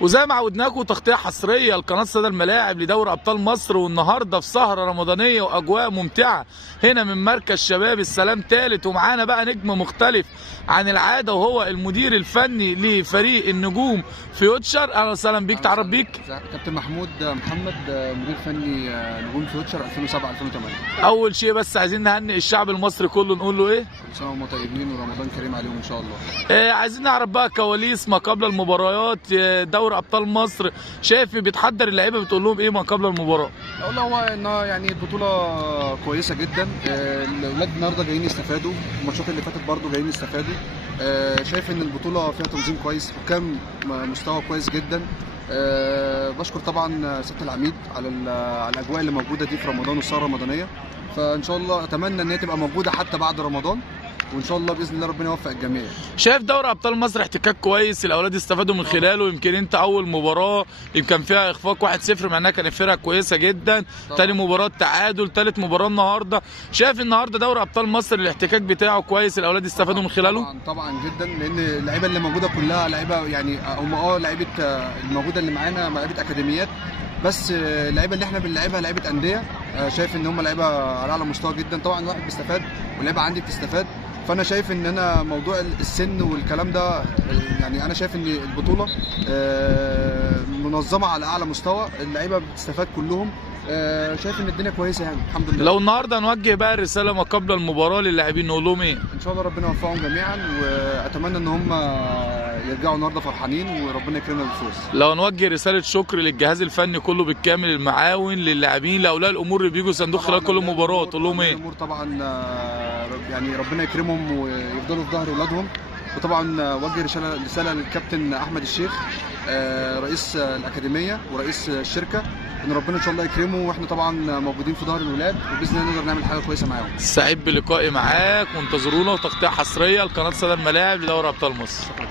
وزي ما عودناكم تغطيه حصريه لقناه سادة الملاعب لدوري ابطال مصر، والنهارده في سهره رمضانيه واجواء ممتعه هنا من مركز شباب السلام ثالث، ومعانا بقى نجم مختلف عن العاده وهو المدير الفني لفريق النجوم فيوتشر. اهلا وسهلا بيك، تعرف بيك؟ كابتن محمود محمد، مدير فني نجوم فيوتشر 2007 2008. اول شيء بس عايزين نهنئ الشعب المصري كله، نقول له ايه؟ كل سنه وهم طيبين ورمضان كريم عليهم ان شاء الله. عايزين نعرف بقى كواليس ما قبل المباريات دوري ابطال مصر، شايف بتحضر اللعيبه بتقول لهم ايه ما قبل المباراه؟ والله هو ان يعني البطوله كويسه جدا، الاولاد النهارده جايين يستفادوا، الماتشات اللي فاتت برده جايين يستفادوا. شايف ان البطوله فيها تنظيم كويس، حكام مستوى كويس جدا. بشكر طبعا سياده العميد على الاجواء اللي موجوده دي في رمضان والسهره الرمضانيه، فان شاء الله اتمنى ان هي تبقى موجوده حتى بعد رمضان، وان شاء الله باذن الله ربنا يوفق الجميع. شايف دوري ابطال مصر احتكاك كويس الاولاد استفادوا من خلاله، يمكن انت اول مباراه يمكن فيها اخفاق 1-0 مع انها كانت فرقه كويسه جدا، ثاني مباراه تعادل، ثالث مباراه النهارده. شايف النهارده دوري ابطال مصر الاحتكاك بتاعه كويس الاولاد استفادوا من خلاله؟ طبعا جدا، لان اللعيبه اللي موجوده كلها لعيبه يعني هم لعيبه الموجوده اللي معانا لعيبه اكاديميات، بس اللعيبه اللي احنا بنلعبها لعيبه انديه. شايف ان هم لعيبه على اعلى مستوى جدا، طبعا الواحد بيستفاد واللعيبه عندي بتستفاد. فانا شايف ان انا موضوع السن والكلام ده، يعني انا شايف ان البطوله منظمه على اعلى مستوى، اللعيبه بتستفاد كلهم. شايف ان الدنيا كويسه يعني الحمد لله. لو النهارده نوجه بقى الرساله ما قبل المباراه للاعبين نقول لهم ايه؟ ان شاء الله ربنا يوفقهم جميعا، واتمنى ان هم يرجعوا النهارده فرحانين وربنا يكرمنا بالفوز. لو نوجه رساله شكر للجهاز الفني كله بالكامل، المعاون للاعبين لاولياء الامور اللي بيجوا صندوق خلال كل مباراه، تقول لهم ايه؟ الامور طبعا يعني ربنا يكرمهم ويفضلوا في ظهر اولادهم. وطبعا وجه رساله للكابتن احمد الشيخ رئيس الاكاديميه ورئيس الشركه، ان ربنا ان شاء الله يكرمه، واحنا طبعا موجودين في ظهر الولاد، وباذن الله نقدر نعمل حاجه كويسه معاهم. سعيد بلقائي معاك، وانتظرونا وتغطيه حصريه لقناه سادة الملاعب لدوري ابطال مصر.